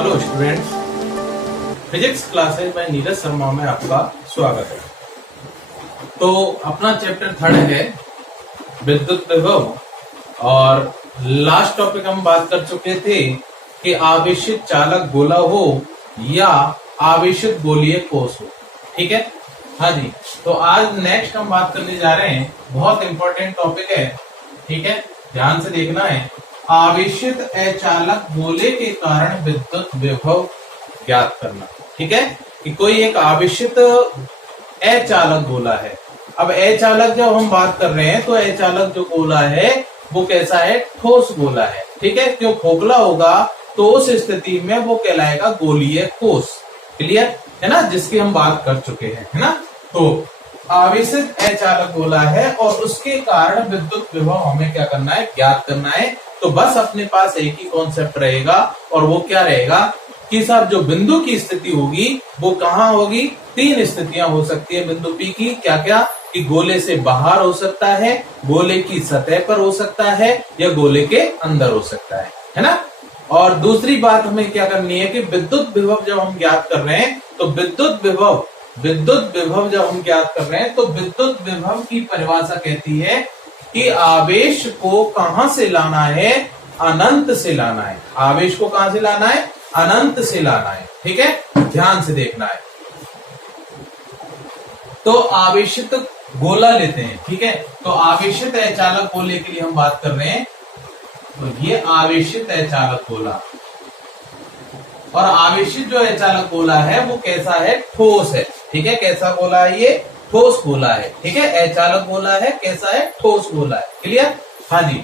Hello students, physics classes by Neeraj Sharma में आपका स्वागत है। तो अपना चैप्टर 3 है विद्युत विभव और लास्ट टॉपिक हम बात कर चुके थे कि आवेशित चालक गोला हो या आवेशित गोलीय कोश हो। ठीक है, हाँ जी। तो आज नेक्स्ट हम बात करने जा रहे हैं, बहुत इंपॉर्टेंट टॉपिक है। ठीक है, ध्यान से देखना है। आवेशित अचालक गोले के कारण विद्युत विभव ज्ञात करना। ठीक है, कि कोई एक आवेशित अचालक गोला है। अब अचालक जब हम बात कर रहे हैं तो अचालक जो गोला है वो कैसा है? ठोस गोला है। ठीक है, क्यों? खोखला होगा तो उस स्थिति में वो कहलाएगा गोलीय कोश। क्लियर है ना, जिसकी हम बात कर चुके हैं, है ना। तो आवेशित अचालक गोला है और उसके कारण विद्युत विभव हमें क्या करना है? ज्ञात करना है। तो बस अपने पास एक ही कॉन्सेप्ट रहेगा और वो क्या रहेगा कि साहब जो बिंदु की स्थिति होगी वो कहाँ होगी? 3 स्थितियां हो सकती है बिंदु P की। क्या क्या? कि गोले से बाहर हो सकता है, गोले की सतह पर हो सकता है या गोले के अंदर हो सकता है ना। और दूसरी बात हमें क्या करनी है कि विद्युत विभव जब हम ज्ञात कर रहे हैं तो विद्युत विभव जब हम ज्ञात कर रहे हैं तो विद्युत विभव की परिभाषा कहती है कि आवेश को कहां से लाना है? अनंत से लाना है। आवेश को कहां से लाना है? अनंत से लाना है। ठीक है, ध्यान से देखना है। तो आवेशित गोला लेते हैं। ठीक है, तो आवेशित अचालक गोले के लिए हम बात कर रहे हैं। तो ये आवेशित अचालक गोला, और आवेशित जो अचालक गोला है वो कैसा है? ठोस है। ठीक है, कैसा गोला है? ये ठोस गोला है। ठीक है, अचालक गोला है, कैसा है? ठोस गोला है। क्लियर? हाँ जी।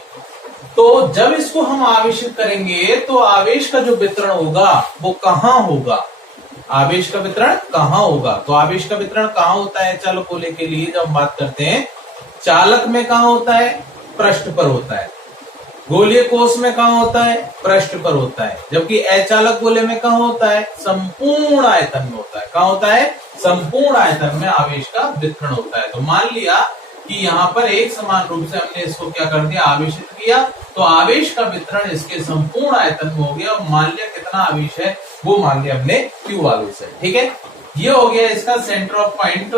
तो जब इसको हम आवेशित करेंगे तो आवेश का जो वितरण होगा वो कहां होगा? आवेश का वितरण कहां होगा? तो आवेश का वितरण कहां होता है अचालक गोले के लिए? जब हम बात करते हैं चालक में कहां होता है? पृष्ठ पर होता है। गोलीय कोश में कहां होता है? पृष्ठ पर होता है। जबकि अचालक गोले में कहां होता है? संपूर्ण आयतन में होता है। कहां होता है? संपूर्ण आयतन में आवेश का वितरण होता है। तो मान लिया कि यहाँ पर एक समान रूप से हमने इसको क्या कर दिया? आवेशित किया, तो आवेश का वितरण इसके संपूर्ण आयतन में हो गया। और मान लिया कितना आवेश है? वो मान लिया हमने Q आवेश है। ठीक है, ये हो गया इसका centre of point,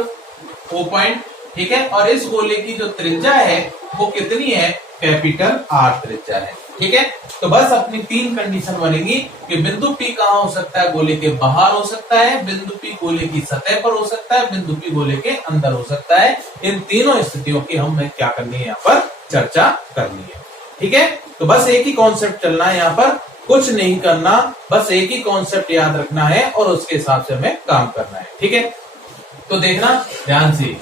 O point. ठीक है, और इस गोले की जो त्रिज्या है वो कितनी है? कैपिटल R त्रिज्या है। ठीक है, तो बस अपनी 3 कंडीशन बनेगी कि बिंदु P कहां हो सकता है? गोले के बाहर हो सकता है, बिंदु P गोले की सतह पर हो सकता है, बिंदु P गोले के अंदर हो सकता है। इन तीनों स्थितियों की हमें क्या करनी है? यहाँ पर चर्चा करनी है। ठीक है, तो बस एक ही कॉन्सेप्ट चलना है, यहाँ पर कुछ नहीं करना, बस एक ही कॉन्सेप्ट याद रखना है और उसके हिसाब से हमें काम करना है। ठीक है, तो देखना ध्यान से।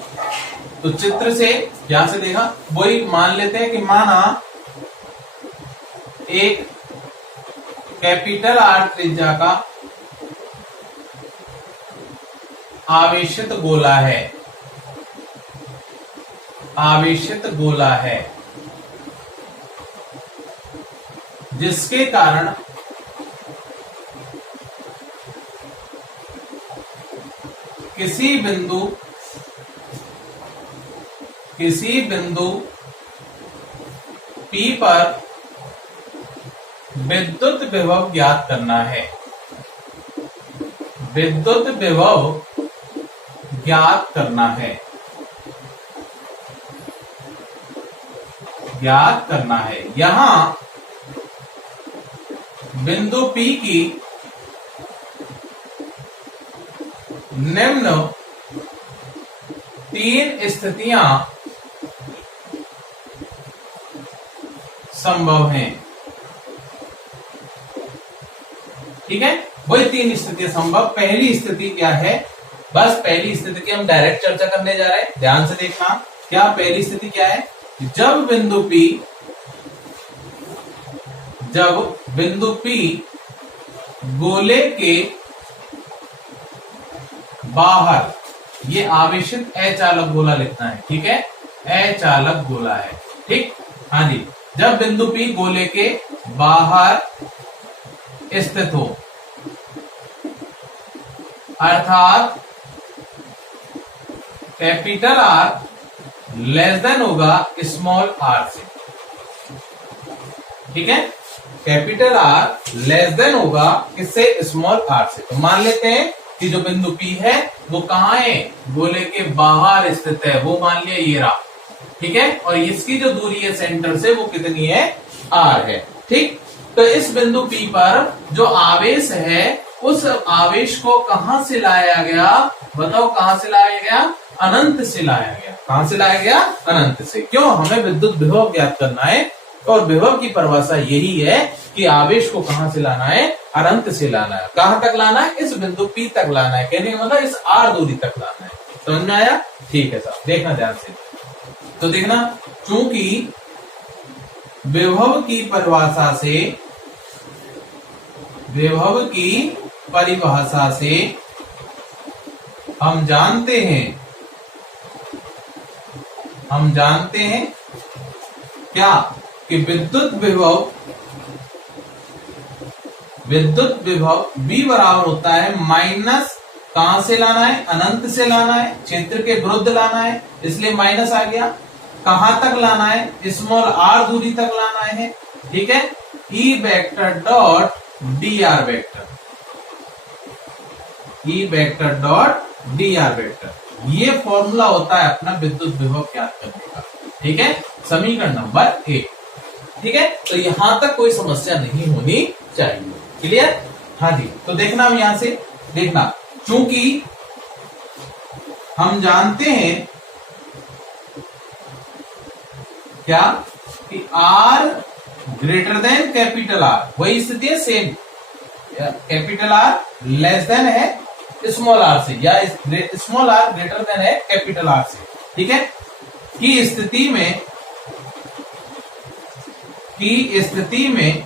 तो चित्र से यहां से देखा, वही मान लेते हैं कि माना एक कैपिटल R त्रिज्या का आवेशित गोला है। आवेशित गोला है जिसके कारण किसी बिंदु P पर विद्युत विभव ज्ञात करना है। विद्युत विभव ज्ञात करना है। ज्ञात करना है। यहां बिंदु P की निम्न 3 स्थितियां संभव हैं। ठीक है, वही 3 स्थितियां संभव। पहली स्थिति क्या है? बस पहली स्थिति की हम डायरेक्ट चर्चा करने जा रहे हैं, ध्यान से देखना। क्या पहली स्थिति क्या है? जब बिंदु P गोले के बाहर, ये आवेशित अचालक गोला लिखना है। ठीक है, अचालक गोला है। ठीक, हाँ जी। जब बिंदु P गोले के बाहर स्थित हो, अर्थात कैपिटल R लेस देन होगा स्मॉल r से। ठीक है, कैपिटल आर लेस देन होगा किससे, स्मॉल आर से। तो मान लेते हैं कि जो बिंदु पी है वो कहाँ है, गोले के बाहर स्थित है, वो मान लिया ये रहा, ठीक है। और इसकी जो दूरी है सेंटर से वो कितनी है, आर है, ठीक। तो इस बिंदु पी पर जो आवेश है उस आवेश को कहां से लाया गया, बताओ कहां से लाया गया, अनंत से लाया गया। कहां से लाया गया, अनंत से। क्यों, हमें विद्युत विभव ज्ञात करना है और विभव की परिभाषा यही है कि आवेश को कहां से लाना है, अनंत से लाना है। कहां तक लाना है, इस बिंदु पी तक लाना है, कहने का मतलब इस आर दूरी तक लाना है। समझ में आया, ठीक है साहब, देखना ध्यान से। तो देखना, चूंकि विभव की परिभाषा से, विभव की परिभाषा से हम जानते हैं क्या, कि विद्युत विभव V बराबर होता है माइनस, कहां से लाना है, अनंत से लाना है, क्षेत्र के विरुद्ध लाना है, इसलिए माइनस आ गया। कहां तक लाना है, स्मॉल r दूरी तक लाना है, ठीक है। E vector dot dr vector, E vector dot dr vector, ये फॉर्मूला होता है अपना विद्युत विभव ज्ञात करने का, ठीक है। समीकरण नंबर 1, ठीक है। तो यहां तक कोई समस्या नहीं होनी चाहिए, क्लियर। हाँ जी, तो देखना हम यहां से देखना, चूंकि हम जानते हैं क्या कि R greater than capital R, वही स्थिति है same, capital R less than है स्मॉल आर से, या स्मॉल आर ग्रेटर देन है कैपिटल आर से, ठीक है। की स्थिति में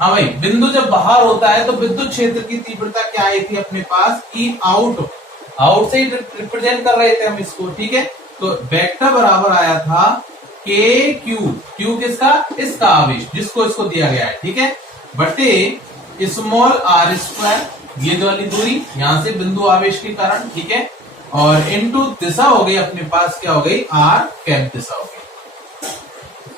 हाँ भाई, बिंदु जब बाहर होता है तो विद्युत क्षेत्र की तीव्रता क्या आई थी अपने पास, ई आउट से रिप्रेजेंट कर रहे थे हम इसको, ठीक है। तो वेक्टर बराबर आया था के क्यू किसका, इसका आवेश, जिसको इसको दिया गया है, ठीक है, बटे स्मॉल आर स्क्वायर, ये जो वाली दूरी यहां से बिंदु आवेश के कारण, ठीक है, और इनटू दिशा हो गई अपने पास, क्या हो गई, आर कैप दिशा हो गई,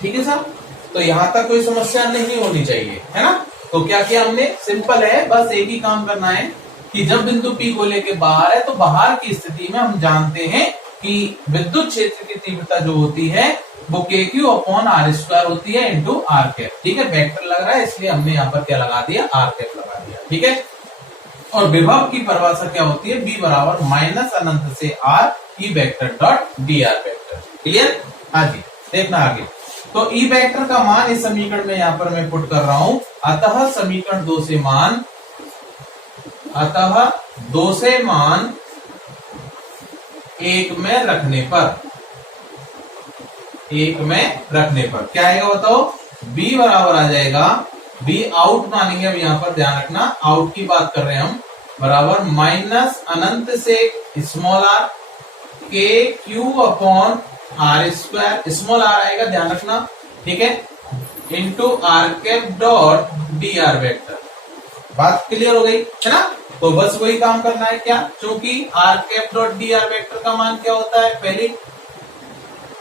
ठीक है साहब। तो यहां तक कोई समस्या नहीं होनी चाहिए, है ना। तो क्या किया हमने, सिंपल है, बस एक ही काम करना है कि जब बिंदु पी गोले के बाहर है तो बाहर की स्थिति में हम जानते हैं कि विद्युत क्षेत्र की तीव्रता जो होती है वो के क्यू अपॉन आर स्क्वायर होती है इंटू आर कैप, ठीक है। वेक्टर लग रहा है इसलिए हमने यहाँ पर क्या लगा दिया, आर कैप लगा दिया, ठीक है। और विभव की परिभाषा क्या होती है, बी बराबर माइनस अनंत से are E vector dot D R vector, clear. हाँ जी, देखना आगे। तो ई वेक्टर का मान इस समीकरण में यहां पर मैं पुट कर रहा हूं, अतः समीकरण 2 से मान, अतः 2 से मान 1 में रखने पर, 1 में रखने पर क्या आएगा बताओ, b बराबर आ जाएगा, b आउट मानेंगे अब यहां पर, ध्यान रखना आउट की बात कर रहे हैं हम, बराबर माइनस अनंत से स्मॉल आर के Q upon R square, small R आएगा ध्यान रखना, ठीक है, into R cap dot D R vector. बात क्लियर हो गई है ना। तो बस वही काम करना है क्या, क्योंकि R cap dot D R vector का मान क्या होता है, पहले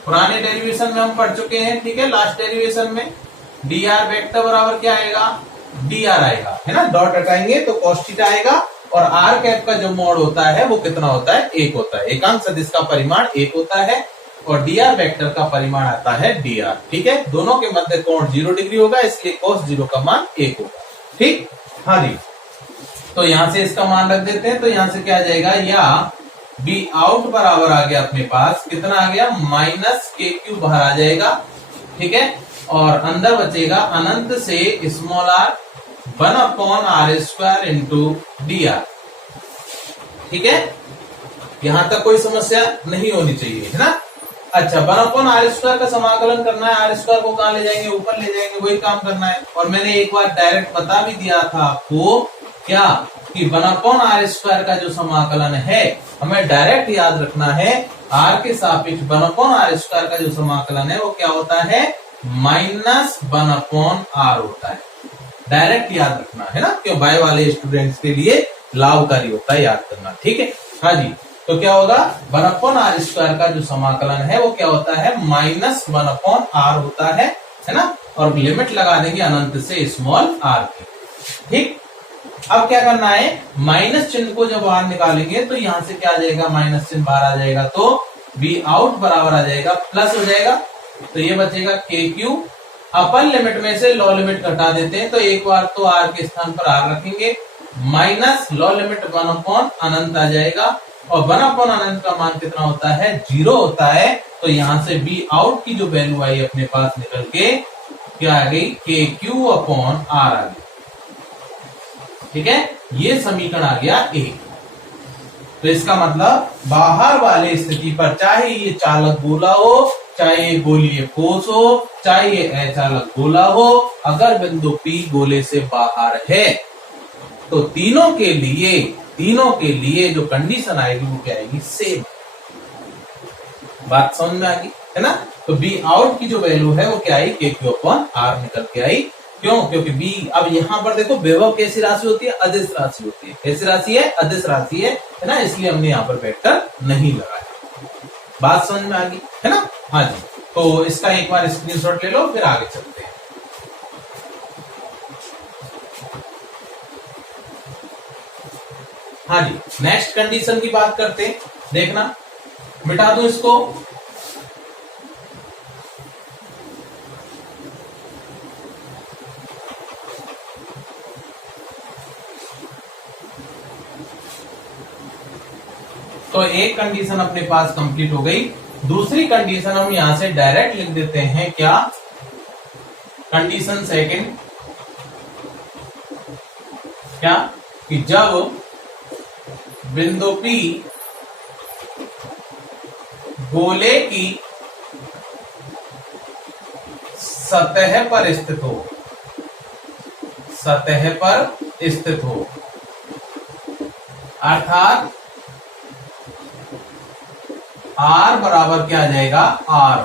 पुराने डेरिवेशन में हम पढ़ चुके हैं, ठीक है, लास्ट डेरिवेशन में डी आर वेक्टर बराबर क्या आएगा, डी आर आएगा, है ना, डॉट हटाएंगे तो कॉस थीटा आएगा, और आर कैप का जो मोड होता है वो कितना होता है, 1 होता है, एकांक सदिश का परिमाण 1 होता है, और dr वेक्टर का परिमाण आता है dr, ठीक है। दोनों के मध्य कोण 0 डिग्री होगा, इसलिए cos 0 का मान 1 होगा, ठीक। हाँ जी, तो यहां से इसका मान रख देते हैं, तो यहां से क्या आ जाएगा, या b आउट बराबर आ गया अपने पास, कितना आ गया, माइनस के क्यू बाहर आ जाएगा, ठीक है, और अंदर बचेगा अनंत से small R 1 upon R square into D R, ठीक है। यहां तक कोई समस्या नहीं होनी चाहिए, है ना। अच्छा, 1 अपॉन आर स्क्वायर का समाकलन करना है, आर स्क्वायर को कहां ले जाएंगे, ऊपर ले जाएंगे, वही काम करना है। और मैंने एक बार डायरेक्ट बता भी दिया था आपको क्या, कि 1 अपॉन आर स्क्वायर का जो समाकलन है हमें डायरेक्ट याद रखना है, आर के सापेक्ष 1 अपॉन आर स्क्वायर का जो समाकलन है वो क्या होता है, माइनस 1 अपॉन आर होता है, डायरेक्ट याद रखना है ना, क्यों, बाय वाले स्टूडेंट्स के लिए लाभकारी होता है याद करना, ठीक है। हाँ जी, तो क्या होगा, 1 अपॉन आर स्क्वायर का जो समाकलन है वो क्या होता है, माइनस 1 अपॉन आर होता है, है ना, और लिमिट लगा देंगे अनंत से स्मॉल आर की। ठीक, अब क्या करना है, माइनस चिन्ह को जब बाहर निकालेंगे तो यहां से क्या आ जाएगा, माइनस चिन्ह बाहर आ जाएगा, तो बी आउट बराबर आ जाएगा प्लस हो जाएगा, तो ये बचेगा के क्यू। अपर लिमिट में से लॉ लिमिट घटा देते हैं, तो एक बार तो आर के स्थान पर आर रखेंगे, माइनस लॉ लिमिट 1 अनंत आ जाएगा, और 1 अनंत का मान कितना होता है, 0 होता है, तो यहां से बी आउट की जो वैल्यू आई अपने पास निकल के क्या आ गई, के क्यू अपॉन आर आ गई। ठीक है, ये समीकरण आ गया एक। तो इसका मतलब बाहर वाले स्थिति पर, चाहे ये चालक गोला हो, चाहे ये गोलीय कोष हो, चाहे ये अचालक गोला हो, अगर बिंदु P गोले से बाहर है तो तीनों के लिए जो कंडीशन आएगी वो क्या आएगी, सेम। बात समझ में आ गई है ना। तो बी आउट की जो वैल्यू है वो क्या आई, के क्यू अपॉन आर निकल के आई। क्यों, क्योंकि बी, अब यहां पर देखो विभव कैसी राशि होती है, अदिश राशि होती है। कैसी राशि है, अदिश राशि है ना, इसलिए हमने यहाँ पर वेक्टर नहीं लगाया। बात समझ में आ गई है ना। हाँ जी, तो इसका एक बार स्क्रीनशॉट ले लो, फिर आगे चलते हैं। हाँ जी, नेक्स्ट कंडीशन की बात करते हैं। देखना, मिटा दो इसको। तो एक कंडीशन अपने पास कंप्लीट हो गई। दूसरी कंडीशन हम यहां से डायरेक्ट लिख देते हैं, क्या, कंडीशन सेकंड, क्या, कि जब बिंदु P गोले की सतह पर स्थित हो, सतह पर स्थित हो, अर्थात R बराबर क्या आ जाएगा, R।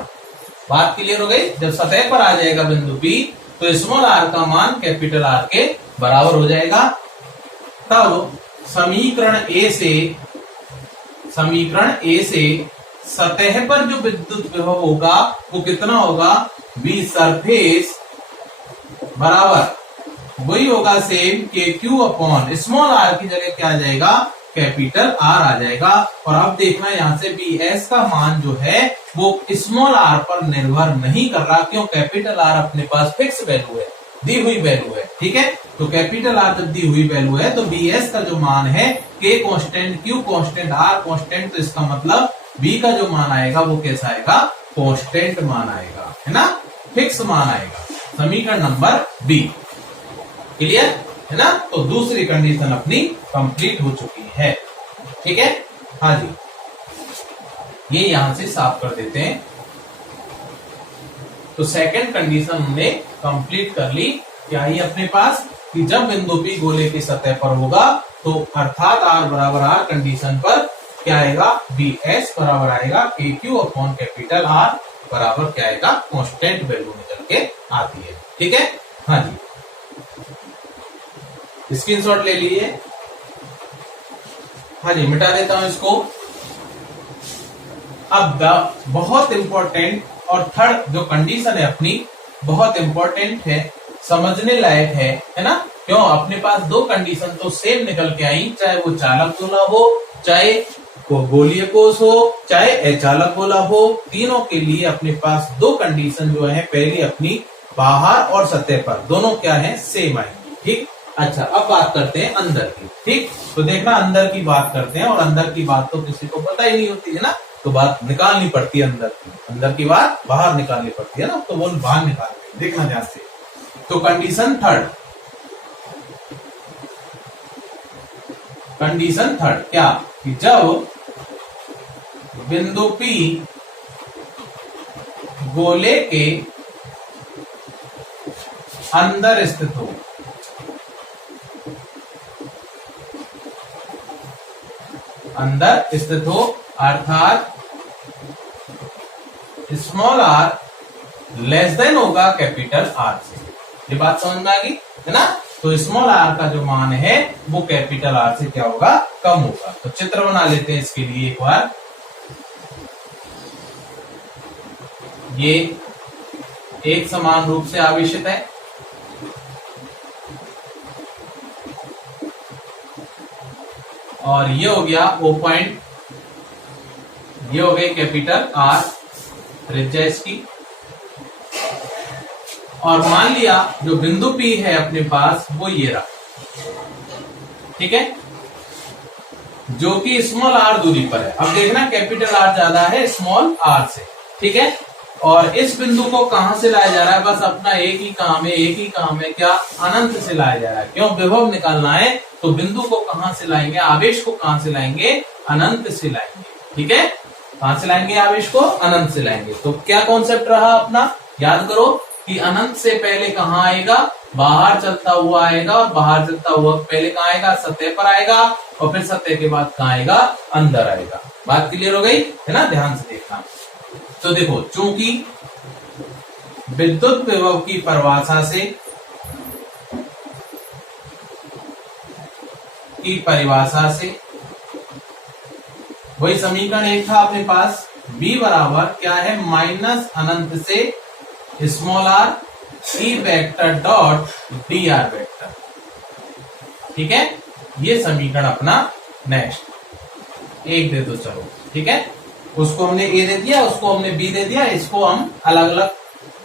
बात क्लियर हो गई। जब सतह पर आ जाएगा बिंदु P, तो स्मॉल r का मान कैपिटल R के बराबर हो जाएगा। तब समीकरण A से सतह पर जो विद्युत विभव होगा वो कितना होगा, B सरफेस बराबर वही होगा सेम, के क्यू अपॉन स्मॉल r की जगह क्या आ जाएगा, कैपिटल R आ जाएगा। और अब देखना यहां से बी एस का मान जो है वो स्मॉल r पर निर्भर नहीं कर रहा, क्यों, कैपिटल R अपने पास फिक्स वैल्यू है, दी हुई वैल्यू है। ठीक है, तो कैपिटल R जब दी हुई वैल्यू है तो बी एस का जो मान है, के constant, Q constant, R constant, तो इसका मतलब बी का जो मान आएगा वो कैसा आएगा, कांस्टेंट मान आएगा, है ना, फिक्स मान आएगा। समीकरण नंबर बी क्लियर है ना। तो दूसरी कंडीशन अपनी कंप्लीट हो चुकी है। ठीक है, हाँ जी, ये यहां से साफ कर देते हैं। तो सेकंड कंडीशन हमने कंप्लीट कर ली। क्या है अपने पास, कि जब बिंदु P गोले की सतह पर होगा तो अर्थात R बराबर R कंडीशन पर क्या आएगा, बी एस बराबर आएगा के क्यू अपॉन कैपिटल R बराबर क्या आएगा, कांस्टेंट वैल्यू निकल के आती है। ठीक है, हाँ जी, स्क्रीनशॉट ले लीजिए। हाँ जी, मिटा देता हूं इसको। अब बहुत इंपॉर्टेंट और थर्ड जो कंडीशन है अपनी, बहुत इंपॉर्टेंट है, समझने लायक है ना। क्यों, अपने पास दो कंडीशन तो सेम निकल के आई, चाहे वो चालक गोला हो, चाहे वो गोलीय कोष हो, चाहे अचालक गोला हो, तीनों के लिए अपने पास दो कंडीशन जो है, पहली अपनी बाहर और सतह पर दोनों क्या है, सेम आएंगी। ठीक, अच्छा, अब बात करते हैं अंदर की। ठीक, तो देखना अंदर की बात करते हैं, और अंदर की बात तो किसी को पता ही नहीं होती है ना, तो बात निकालनी पड़ती है अंदर की बात बाहर निकालनी पड़ती है ना, तो वो बाहर निकाल देखना ध्यान से। तो कंडीशन थर्ड क्या, कि जब बिंदु P गोले के अंदर स्थित हो, अर्थात स्मॉल r लेस देन होगा कैपिटल R से। ये बात समझ में आ गई है ना। तो स्मॉल r का जो मान है वो कैपिटल R से क्या होगा, कम होगा। तो चित्र बना लेते हैं इसके लिए एक बार। ये एक समान रूप से आवेशित है। और ये हो गया O पॉइंट, ये हो गई कैपिटल R त्रिज्या इसकी। और मान लिया जो बिंदु P है अपने पास वो ये रहा, ठीक है, जो कि स्मॉल r दूरी पर है। अब देखना कैपिटल R ज्यादा है स्मॉल r से, ठीक है। और इस बिंदु को कहां से लाया जा रहा है, बस अपना एक ही काम है, एक ही काम है, क्या, अनंत से लाया जा रहा है। क्यों, विभव निकालना है तो बिंदु को कहां से लाएंगे, आवेश को कहां से लाएंगे, अनंत से लाएंगे, ठीक है। कहां से लाएंगे आवेश को, अनंत से लाएंगे। तो क्या कॉन्सेप्ट रहा अपना, याद करो कि अनंत से पहले कहां आएगा, बाहर चलता हुआ आएगा, और बाहर चलता हुआ पहले कहां आएगा, सतह पर आएगा, और फिर सतह के बाद कहां आएगा, अंदर आएगा। बात क्लियर हो गई है ना, ध्यान से देखना। तो देखो, चूंकि विद्युत विभव की परिभाषा से वही समीकरण एक था अपने पास, B बराबर क्या है, माइनस अनंत से small r E vector dot dr vector, ठीक है। ये समीकरण अपना नेक्स्ट एक दे दो, चलो ठीक है। उसको हमने A दे दिया, उसको हमने B दे दिया, इसको हम अलग अलग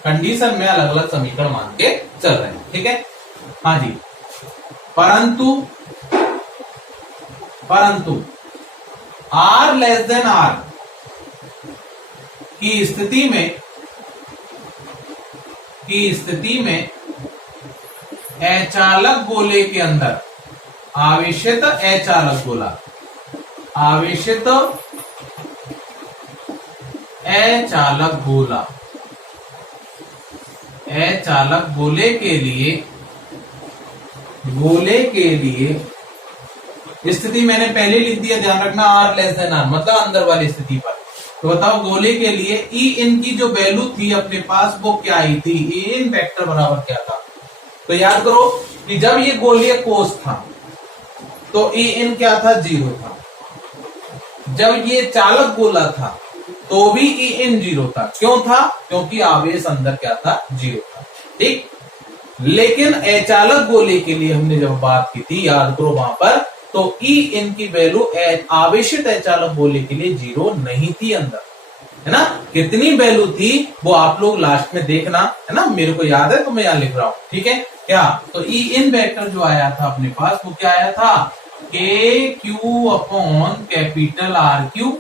कंडीशन में अलग अलग समीकरण मान के चल रहे हैं, ठीक है। हाँ जी, परंतु R लेस देन R की स्थिति में अचालक गोले के अंदर आवेशित अचालक गोले के लिए स्थिति मैंने पहले लिख दिया, ध्यान रखना, R लेस देन R मतलब अंदर वाली स्थिति पर। तो बताओ गोले के लिए E इन की जो वैल्यू थी अपने पास वो क्या आई थी, E इन वेक्टर बराबर क्या था। तो याद करो कि जब ये गोलीय कोष था तो E इन क्या था, 0 था। जब ये चालक गोला था तो भी E इन 0 था। क्यों था, क्योंकि आवेश अंदर क्या था, 0 था, ठीक। लेकिन अचालक गोले के लिए हमने जब बात की थी, याद करो वहां पर, तो E इन की वैल्यू आवेशित अचालक गोले के लिए 0 नहीं थी अंदर, है ना। कितनी वैल्यू थी वो आप लोग लास्ट में देखना, है ना, मेरे को याद है तो मैं यहां लिख रहा हूं, ठीक है। क्या, तो E इन वेक्टर जो आया था अपने पास वो क्या आया था, KQ अपॉन कैपिटल RQ,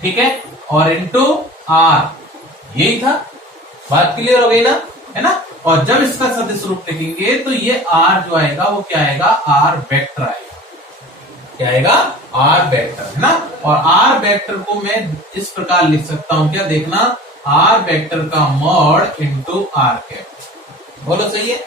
ठीक है, और इंटू R, यही था। बात क्लियर हो गई ना, है ना। और जब इसका सदिश रूप लिखेंगे तो ये R जो आएगा वो क्या आएगा, R वेक्टर आएगा, क्या आएगा, R वेक्टर, है ना। और R वेक्टर को मैं इस प्रकार लिख सकता हूं, क्या, देखना, R वेक्टर का मॉड इंटू R कैप। बोलो सही है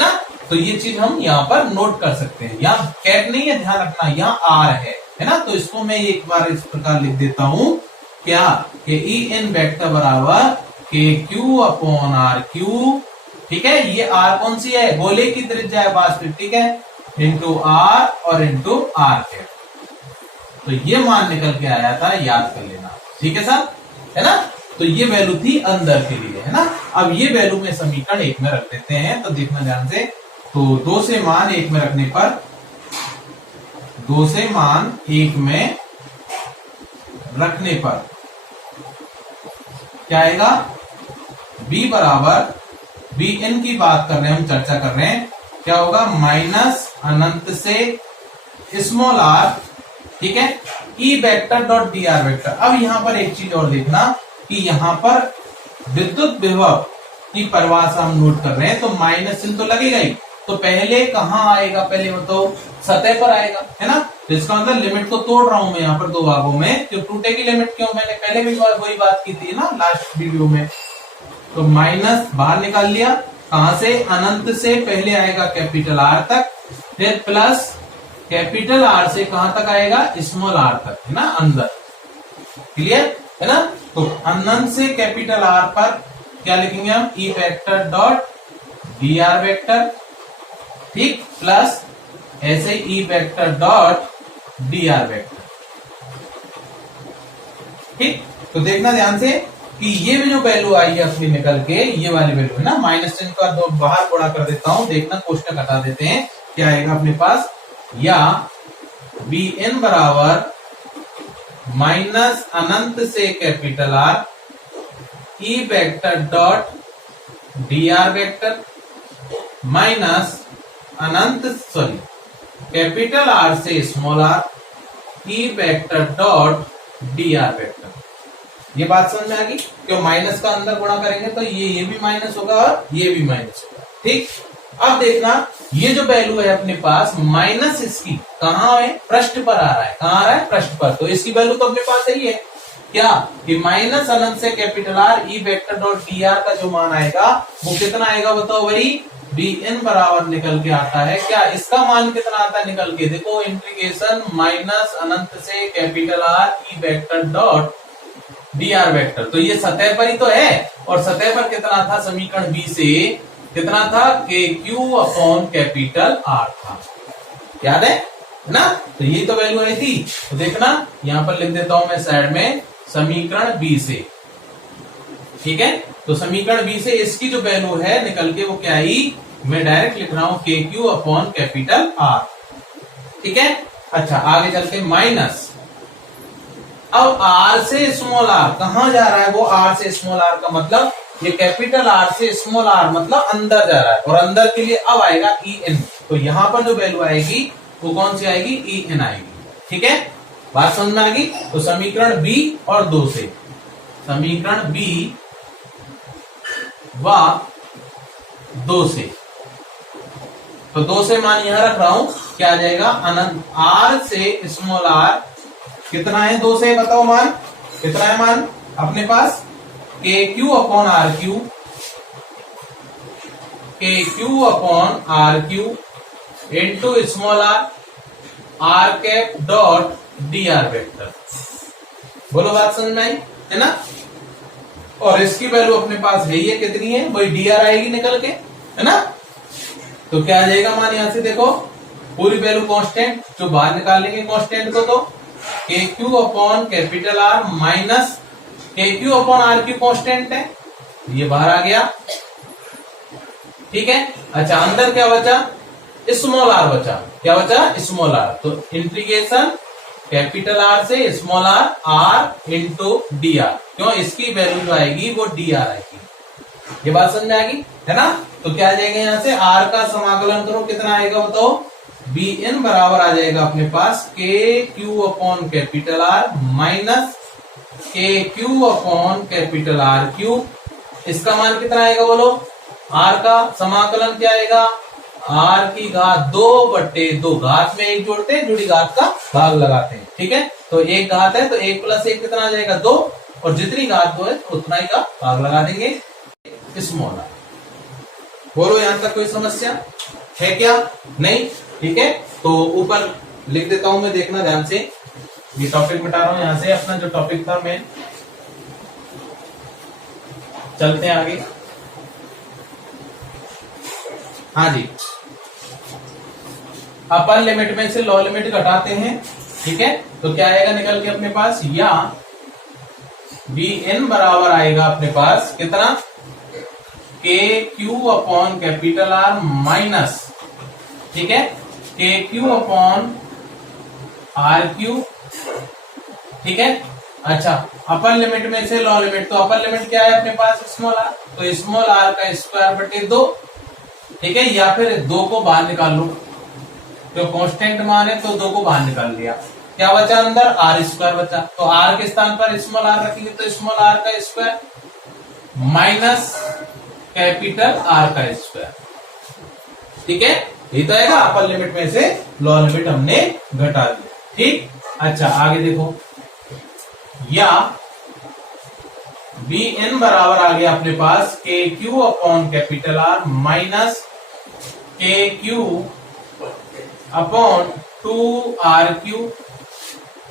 ना। तो ये चीज हम यहाँ पर नोट कर सकते हैं, यहाँ कैप नहीं है, ध्यान रखना, यहाँ R है ना। तो इसको मैं एक बार इस प्रकार लिख देता हूं, क्या, कि E इन वेक्टर बराबर KQ अपॉन RQ, ठीक है। ये R कौन सी है, गोले की त्रिज्या है वास्तविक, ठीक है, इंटू R और इंटू R कैप। तो ये मान निकल के आया था, याद कर लेना, ठीक है सर, है ना। तो ये वैल्यू थी अंदर के लिए, है ना। अब ये वैल्यू में समीकरण एक में रख देते हैं, तो देखना ध्यान से। तो 2 से मान 1 में रखने पर, 2 से मान 1 में रखने पर क्या आएगा, B बराबर, B इन की बात कर रहे हैं हम, चर्चा कर रहे हैं, क्या होगा, माइनस अनंत से स्मॉल r, ठीक है, E vector dot dr vector. अब यहां पर एक चीज और देखना कि यहां पर विद्युत विभव की परिभाषा हम नोट कर रहे हैं, तो माइनस चिन्ह तो लगेगा ही। तो पहले कहां आएगा, पहले बताओ, सतह पर आएगा, है ना। तो इसका मतलब लिमिट को तोड़ रहा हूं मैं यहाँ पर 2 भागों में, जो टूटेगी लिमिट, क्यों, मैंने पहले भी वही बात की थी ना लास्ट वीडियो में। तो माइनस बाहर निकाल लिया, कहां से, अनंत से पहले आएगा कैपिटल R तक, फिर प्लस कैपिटल R से कहां तक आएगा, स्मॉल r तक, है ना, अंदर। क्लियर है ना। तो अनंत से कैपिटल R पर क्या लिखेंगे हम, E vector dot dr vector, ठीक, प्लस ऐसे E vector dot dr vector, ठीक। तो देखना ध्यान से, कि ये भी जो वैल्यू आई है अपनी निकल के, ये वाली वैल्यू है ना, माइनस चिन्ह का दो बाहर गुणा कर देता हूं, देखना कोष्टक हटा देते हैं, क्या आएगा अपने पास, या बी एन बराबर माइनस अनंत से capital R E vector dot D R vector minus अनंत सॉरी कैपिटल आर से small R E vector dot D R vector. ये बात समझ में आ गई? क्यों माइनस का अंदर गुणा करेंगे तो ये भी माइनस होगा और ये भी माइनस होगा। ठीक, अब देखना ये जो वैल्यू है अपने पास माइनस इसकी कहाँ है, पृष्ठ पर आ रहा है, कहाँ आ रहा है, पृष्ठ पर, तो इसकी वैल्यू तो अपने पास यही है क्या कि माइनस अनंत से capital R E vector dot D are का जो मान आएगा वो कितना आएगा बताओ, वही बी एन बराबर निकल के आता है क्या, इसका मान कितना आता है निकल के, देखो इंटीग्रेशन माइनस अनंत से capital R E vector dot D R vector, तो ये सतह पर ही तो है, और सतह पर कितना था समीकरण बी से कितना था, के क्यू अपॉन कैपिटल आर था, याद है ना, तो ये तो वैल्यू आई थी। तो देखना यहां पर लिख देता हूं मैं साइड में समीकरण बी से, ठीक है, तो समीकरण बी से इसकी जो वैल्यू है निकल के वो क्या आई, मैं डायरेक्ट लिख रहा हूं के क्यू अपॉन कैपिटल आर, ठीक है। अच्छा आगे चलते माइनस, अब आर से स्मॉल आर कहां जा रहा है, वो आर से स्मॉल आर का मतलब ये कैपिटल आर से स्मॉल आर मतलब अंदर जा रहा है, और अंदर के लिए अब आएगा ई एन, तो यहां पर जो वैल्यू आएगी वो कौन सी आएगी, ई एन आएगी, ठीक है, बात समझ में आ गई। तो समीकरण बी और 2 से, समीकरण बी व 2 से, तो 2 से मान यहां रख रहा हूं, क्या आ जाएगा, अनंत आर से स्मॉल आर कितना है, 2 से बताओ मान कितना है, मान अपने पास K Q upon R Q, K Q upon R Q into small R cap dot D R vector, बोलो बात समझ में आई है ना, और इसकी वैल्यू अपने पास है ये कितनी है, वही डी आर आएगी निकल के, है ना, तो क्या आ जाएगा मान यहां से देखो पूरी वैल्यू कांस्टेंट, जो बाहर निकालेंगे कांस्टेंट को, तो K Q upon capital R minus K Q upon R Q constant है, ये बाहर आ गया, ठीक है। अच्छा अंदर क्या बचा, स्मॉल आर बचा, क्या बचा, स्मॉल आर, तो इंटीग्रेशन कैपिटल आर से small R into D R, क्यों इसकी वैल्यू जो आएगी वो डी आर आएगी, ये बात समझ में आएगी है ना। तो क्या आ जाएगा यहां से आर का समाकलन करो कितना आएगा बताओ, बी एन बराबर आ जाएगा अपने पास K Q upon capital R minus K Q upon capital R Q, इसका मान कितना आएगा बोलो, आर का समाकलन क्या आएगा, आर की घात 2/2, घात में एक जोड़ते हैं, जुड़ी घात का भाग लगाते हैं, ठीक है, तो एक घात है तो 1 + 1 कितना आ जाएगा 2, और जितनी घात 2 है तो उतना ही का भाग लगा देंगे, स्मॉल आर। बोलो यहां तक कोई समस्या है क्या, नहीं, ठीक है, तो ऊपर लिख देता हूं मैं, देखना ध्यान से, ये टॉपिक मिटा रहा हूं यहां से, अपना जो टॉपिक था मैं, चलते हैं आगे, हाँ जी, अपर लिमिट में से लोअर लिमिट घटाते हैं, ठीक है, तो क्या आएगा निकल के अपने पास, या बी एन बराबर आएगा अपने पास कितना, के Q upon capital R minus, ठीक है, के क्यू अपॉन आर क्यू, ठीक है। अच्छा अपर लिमिट में से लोअर लिमिट, तो अपर लिमिट क्या है अपने पास, स्मॉल आर, तो स्मॉल आर का स्क्वायर बटे 2, ठीक है, या फिर 2 को बाहर निकाल लो, तो कांस्टेंट मान है तो 2 को बाहर निकाल लिया, क्या बचा अंदर, आर स्क्वायर बचा, तो आर के स्थान पर स्मॉल आर रखेंगे तो स्मॉल आर का स्क्वायर माइनस कैपिटल आर का स्क्वायर, ठीक है, ये तो आएगा अपर लिमिट में से लोअर लिमिट हमने घटा दी, ठीक। अच्छा आगे देखो, या बी एन बराबर आ गया अपने पास K Q upon capital R minus K Q upon 2RQ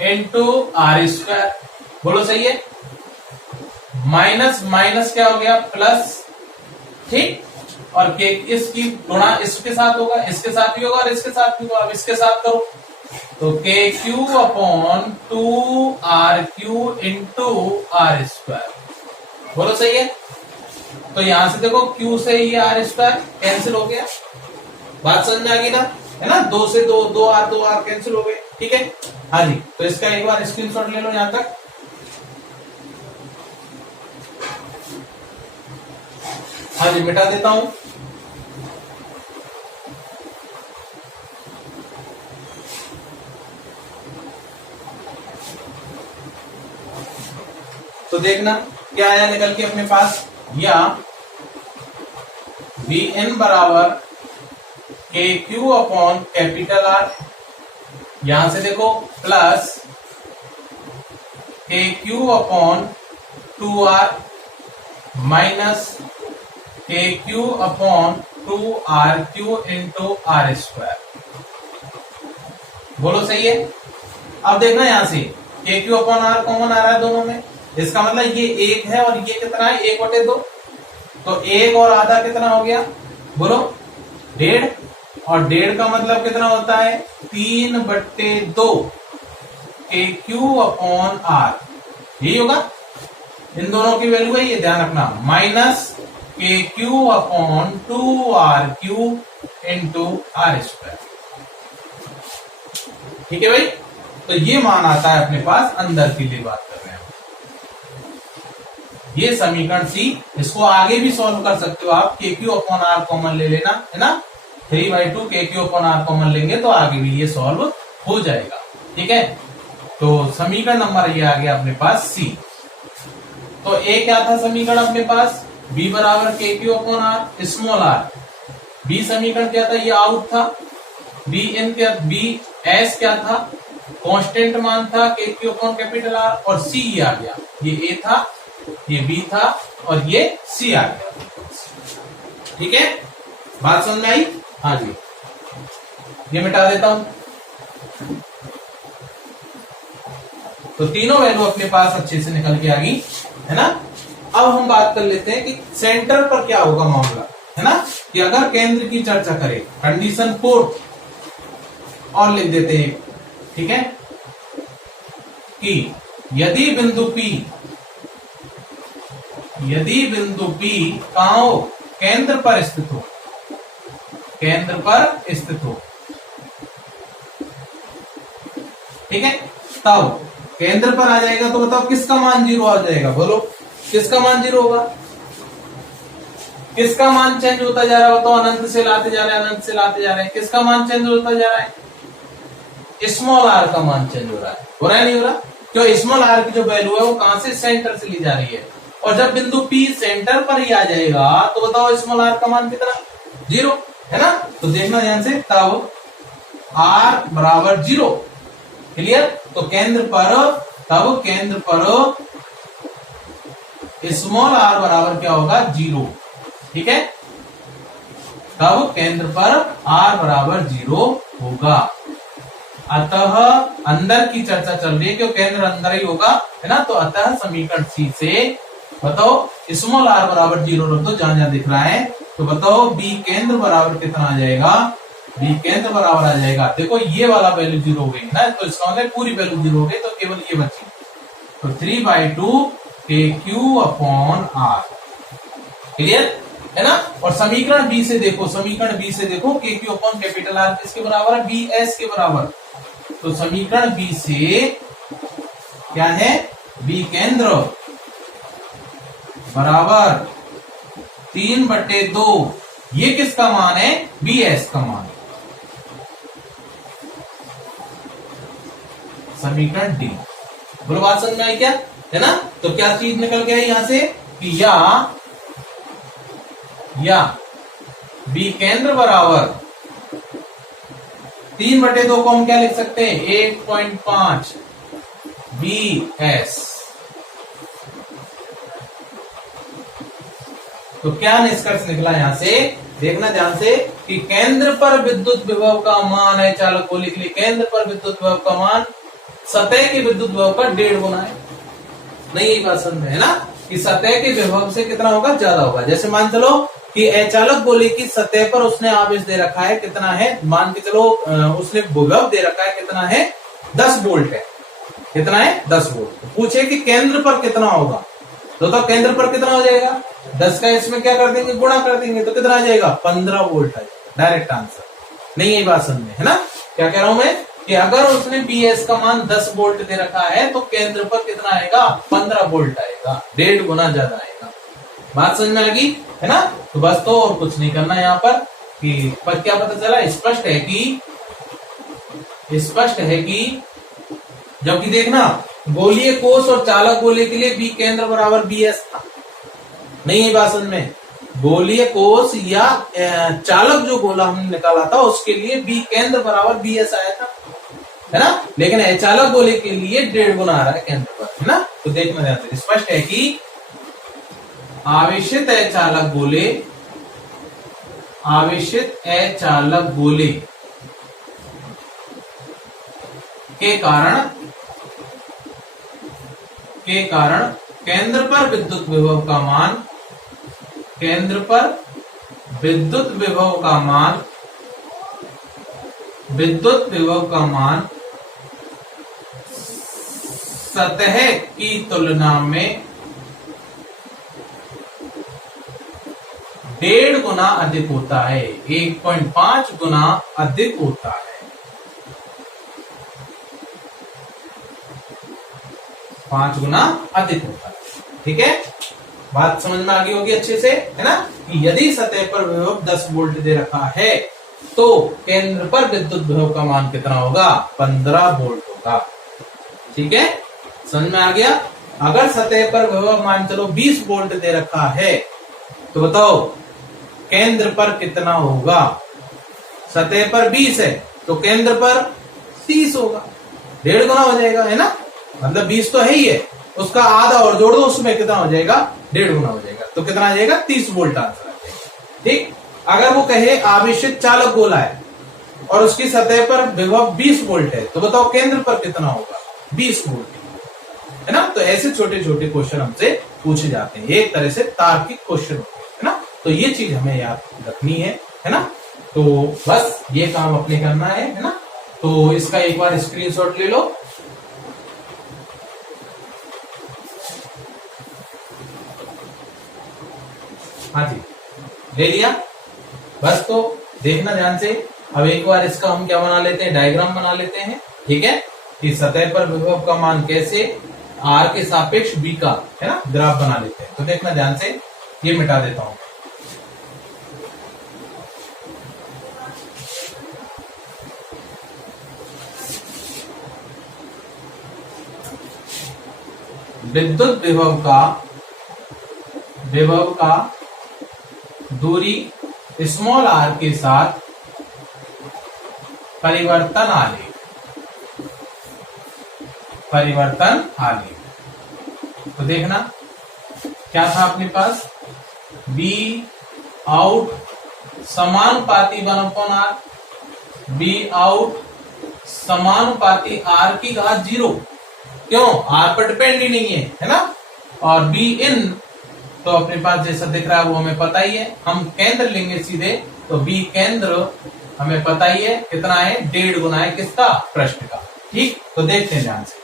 into R square, बोलो सही है, माइनस माइनस क्या हो गया प्लस, ठीक, और के इसकी गुणा इसके साथ होगा, इसके साथ भी होगा और इसके साथ भी होगा, अब इसके साथ करो, तो K Q upon 2RQ into R square, बोलो सही है। तो यहां से देखो Q से ये R स्क्वायर कैंसिल हो गया, बात समझ में आ गई ना, है ना। 2 से 2 2 R कैंसिल हो गए, ठीक है। हाँ जी, तो इसका एक बार स्क्रीनशॉट ले लो यहां तक। हाँ जी, मिटा देता हूं। तो देखना क्या आया निकल के अपने पास, या Bn बराबर KQ अपॉन कैपिटल R, यहां से देखो plus KQ upon 2R minus KQ upon 2RQ into R square. बोलो सही है। अब देखना यहां से KQ अपॉन R कॉमन आ रहा है दोनों में, इसका मतलब ये 1 है और ये कितना है 1/2, तो 1 और आधा कितना हो गया, बोलो 1.5, और 1.5 का मतलब कितना होता है 3/2 KQ अपॉन R, यही होगा। इन दोनों की वैल्यू है ये ध्यान रखना, minus KQ upon 2RQ into R square, ठीक है भाई। तो ये मान आता है अपने पास, अंदर के लिए बात कर रहे हैं ये समीकरण सी। इसको आगे भी सॉल्व कर सकते हो आप, KQ अपॉन R कॉमन ले लेना, है ना, 3/2 KQ अपॉन R कॉमन लेंगे तो आगे भी ये सॉल्व हो जाएगा, ठीक है। तो समीकरण नंबर ये आ गया अपने पास सी। तो ए क्या था समीकरण अपने पास, B बराबर KQ upon R small r, B समीकरण क्या था, ये आउट था, BN क्या, BS क्या था, कांस्टेंट मान था KQ अपॉन कैपिटल R, और C ये आ गया, ये A था, ये B था, और ये C आ गया, ठीक है। बात समझ में आई। हाँ जी, ये मिटा देता हूं। तो तीनों वैल्यू अपने पास अच्छे से निकल के आ गई, है ना। अब हम बात कर लेते हैं कि सेंटर पर क्या होगा मामला, है ना, कि अगर केंद्र की चर्चा करें, कंडीशन 4 और लिख देते हैं, ठीक है, कि यदि बिंदु P कहां हो, केंद्र पर स्थित हो, केंद्र पर स्थित हो, ठीक है, तब केंद्र पर आ जाएगा तो बताओ किसका मान 0 आ जाएगा, बोलो किसका मान 0 होगा, किसका मान चेंज होता जा रहा है, बताओ अनंत से लाते जा रहे हैं, अनंत से लाते जा रहे हैं, किसका मान चेंज होता जा रहा है, स्मॉल r का मान चेंज हो रहा है, हो रहा है नहीं हो रहा, क्यों, स्मॉल r की जो वैल्यू है वो कहां से, सेंटर से ली जा रही है, और जब बिंदु P सेंटर पर ही आ जाएगा तो बताओ स्मॉल r का मान कितना, 0, है ना। तो देखना ध्यान से, तब r बराबर 0, क्लियर। तो केंद्र पर स्मॉल r बराबर क्या होगा, 0, ठीक है। तब केंद्र पर r बराबर 0 होगा। अतः अंदर की चर्चा चल रही है क्यों, केंद्र अंदर ही होगा, है ना। तो अतः समीकरण सी से बताओ स्मॉल r बराबर 0 रख दो जहां जहां दिख रहा है, तो बताओ B केंद्र बराबर कितना आ जाएगा, B केंद्र बराबर आ जाएगा, देखो ये वाला वैल्यू 0 हो गई ना, तो इसका मतलब पूरी वैल्यू 0 हो गई, तो केवल ये बची, तो 3/2 KQ अपॉन R, क्लियर, है ना। और समीकरण B से देखो, KQ अपॉन कैपिटल R किसके बराबर है, BS के बराबर। तो समीकरण B से क्या है, B केंद्र बराबर 3/2, ये किसका मान है, BS का मान, समीकरण D। बोलो बात समझ में आई क्या, है ना। तो क्या चीज निकल के आई यहां से, कि या B केंद्र बराबर 3/2 को हम क्या लिख सकते हैं, 1.5 BS। तो क्या निष्कर्ष निकला यहां से, देखना ध्यान से, कि केंद्र पर विद्युत विभव का मान है चालक गोले के लिए, केंद्र पर विद्युत विभव का मान सतह के विद्युत विभव का 1.5 गुना है। नहीं, यही बात समझ में है ना, कि सतह के विभव से कितना होगा, ज्यादा होगा। जैसे मान चलो कि अचालक गोले की सतह पर उसने आवेश दे रखा है, कितना है, मान के चलो उसने विभव दे रखा है, कितना है, 10 वोल्ट है, कितना है, 10 वोल्ट। पूछे कि केंद्र पर कितना होगा, तो केंद्र पर कितना हो जाएगा, 10 का इसमें क्या कर देंगे, गुणा कर देंगे, तो कितना आ जाएगा, 15 वोल्ट आ जाएगा। Direct answer. नहीं यही बात समझ में है ना, क्या कह रहा हूं मैं कि अगर उसने BS का मान 10 वोल्ट दे रखा है तो केंद्र पर कितना आएगा, 15 वोल्ट आएगा, 1.5 गुना ज्यादा आएगा। बात समझ में आ गई है ना। तो बस, तो और कुछ नहीं करना यहाँ पर क्या पता चला, स्पष्ट है कि जबकि देखना गोलीय कोष और चालक गोले के लिए बी केंद्र बराबर BS था। नहीं है बात समझ में, गोलीय कोष या चालक जो गोला हमने निकाला था उसके लिए बी केंद्र बराबर BS आया था, है ना। लेकिन अचालक गोले के लिए 1.5 गुना आ रहा है केंद्र पर, है ना। तो देखना ध्यान से, स्पष्ट है कि आवेशित अचालक गोले के कारण केंद्र पर विद्युत विभव का मान सतह की तुलना में 1.5 गुना अधिक होता है, 1.5 गुना अधिक होता है। 5 गुना अधिक होता है। ठीक है, बात समझ में आ गई होगी अच्छे से, है ना। कि यदि सतह पर विभव 10 वोल्ट दे रखा है तो केंद्र पर विद्युत विभव का मान कितना होगा, 15 वोल्ट होगा। ठीक है, समझ में आ गया। अगर सतह पर विभव मान चलो 20 वोल्ट दे रखा है तो बताओ केंद्र पर कितना होगा। सतह पर 20 है तो केंद्र पर 30 होगा, 1.5 गुना हो जाएगा, है ना। मतलब 20 तो है ही है, उसका आधा और जोड़ दो, उसमें कितना हो जाएगा, 1.5 गुना हो जाएगा। तो कितना आ जाएगा, 30 वोल्ट आंसर आ जाएगा। ठीक, अगर वो कहे आवेशित चालक गोला है और उसकी सतह पर विभव 20 वोल्ट है तो बताओ केंद्र पर कितना होगा, 20 वोल्ट, है ना। तो ऐसे छोटे छोटे क्वेश्चन हमसे पूछे जाते हैं, एक तरह से तार्किक क्वेश्चन होते हैं, है ना। तो ये चीज हमें याद रखनी है ना। तो बस ये काम अपने करना है ना। तो इसका एक बार स्क्रीनशॉट ले लो। हाँ जी, ले लिया। बस, तो देखना ध्यान से। अब एक बार इसका हम क्या बना लेते हैं, डायग्राम बना लेते हैं। ठीक है, कि सतह पर विभव का मान कैसे R के सापेक्ष B का, है ना, ग्राफ बना लेते हैं। तो देखना ध्यान से, ये मिटा देता हूं। विद्युत विभव का दूरी स्मॉल r के साथ परिवर्तन आलेख। तो देखना क्या था अपने पास, B आउट समानुपाती 1/r, B आउट समानुपाती r की घात 0। क्यों, r पर डिपेंड ही नहीं है ना। और B इन तो अपने पास जैसा दिख रहा है वो हमें पता ही है। हम केंद्र लेंगे सीधे, तो B केंद्र हमें पता ही है कितना है, 1.5 गुना है किसका, पृष्ठ का। ठीक, तो देखते हैं ध्यान से।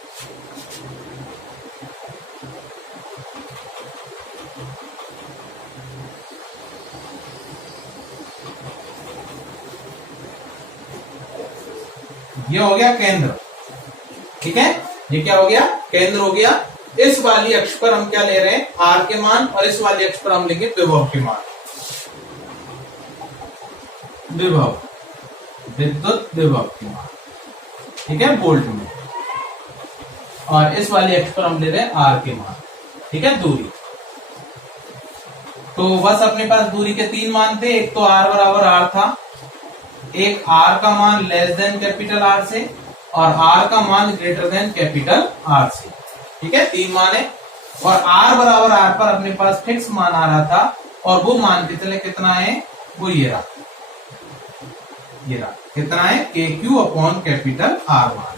ये हो गया केंद्र, ठीक है, ये क्या हो गया, केंद्र हो गया। इस वाली अक्ष पर हम क्या ले रहे हैं, R के मान, और इस वाली अक्ष पर हम लेंगे विभव के मान, विद्युत विभव के मान। ठीक है, वोल्ट में। और इस वाली अक्ष पर हम ले रहे हैं R के मान। ठीक है, दूरी। तो बस अपने पास दूरी के 3 मान थे। एक तो R बराबर R था, एक R का मान लेस देन कैपिटल R से, और R का मान ग्रेटर देन कैपिटल R से। ठीक है, 3 मान है। और R बराबर R पर अपने पास फिक्स मान आ रहा था, और वो मान के चले कितना है, वो ये रहा कितना है, KQ अपॉन कैपिटल R मान।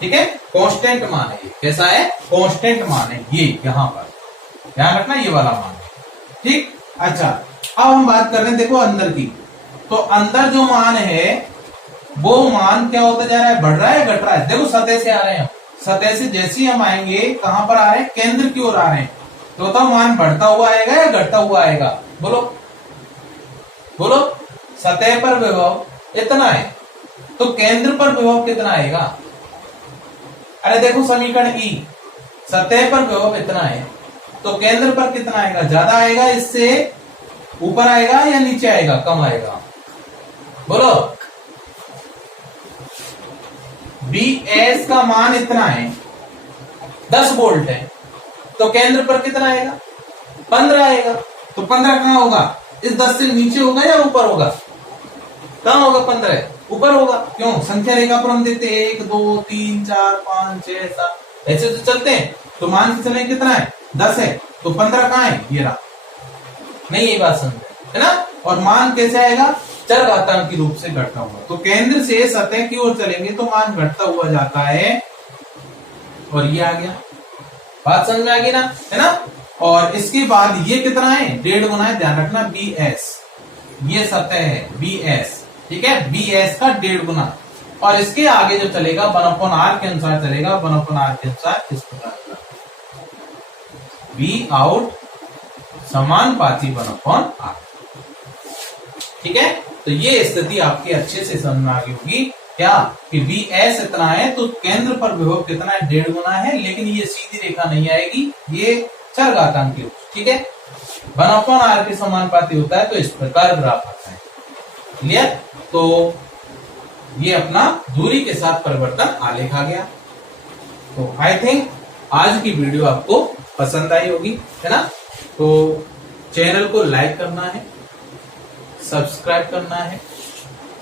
ठीक है, कांस्टेंट मान है ये। कैसा है, कांस्टेंट मान है ये, यहां पर ध्यान रखना, ये वाला मान है। ठीक, अच्छा, अब हम बात कर रहे हैं देखो अंदर की। तो अंदर जो मान है वो मान क्या होता जा रहा है, बढ़ रहा है, घट रहा है। देखो सतह से आ रहे हैं, सतह से जैसे ही हम आएंगे कहां पर आ रहे हैं, केंद्र की ओर आ रहे हैं। तो मान बढ़ता हुआ आएगा या घटता हुआ आएगा? बोलो बोलो। सतह पर विभव इतना है तो केंद्र पर विभव कितना आएगा? अरे देखो समीकरण ई, सतह पर विभव इतना है तो केंद्र पर कितना आएगा? ज्यादा आएगा, इससे ऊपर आएगा या नीचे आएगा? कम आएगा। बोलो। BS का मान इतना है, 10 वोल्ट है, तो केंद्र पर कितना आएगा? 15 आएगा। तो 15 कहां होगा? इस 10 से नीचे होगा या ऊपर होगा? कहां होगा? 15 ऊपर होगा। क्यों? संख्या रेखा पर हम देते 1 2 3 4 5 6 7 ऐसे तो चलते हैं, तो मान के चले कितना है? 10 है, तो 15 कहां है? ये रहा। नहीं, ये बात समझे है ना? और मान कैसे आएगा? चरघातांकी रूप से घटता हुआ। तो केंद्र से सतह की ओर चलेंगे तो मान घटता हुआ जाता है, और ये आ गया। बात समझ में आ गई ना? है ना? और इसके बाद ये कितना है? 1.5 गुना है, ध्यान रखना। BS, ये सतह है BS, ठीक है? BS का 1.5 गुना। और इसके आगे जो चलेगा 1/r के अनुसार चलेगा, 1/r के अनुसार इस प्रकार का B आउट समानुपाती 1/r। ठीक है? तो ये स्थिति आपकी अच्छे से समझ में आ गई होगी क्या कि BS इतना है तो केंद्र पर विभव कितना है? 1.5 गुना है, लेकिन ये सीधी रेखा नहीं आएगी, ये चरघातांकी रूप। ठीक है? 1/r के समानुपाती होता है तो इस प्रकार ग्राफ आता है। क्लियर? तो ये अपना दूरी के साथ परिवर्तन आलेख आ गया। तो आई थिंक आज की वीडियो आपको पसंद आई होगी, है ना? तो चैनल को लाइक करना है, सब्सक्राइब करना है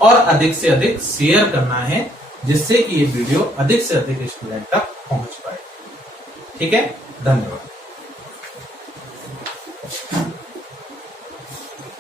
और अधिक से अधिक शेयर करना है, जिससे कि ये वीडियो अधिक से अधिक स्टूडेंट तक पहुंच पाए। ठीक है? धन्यवाद।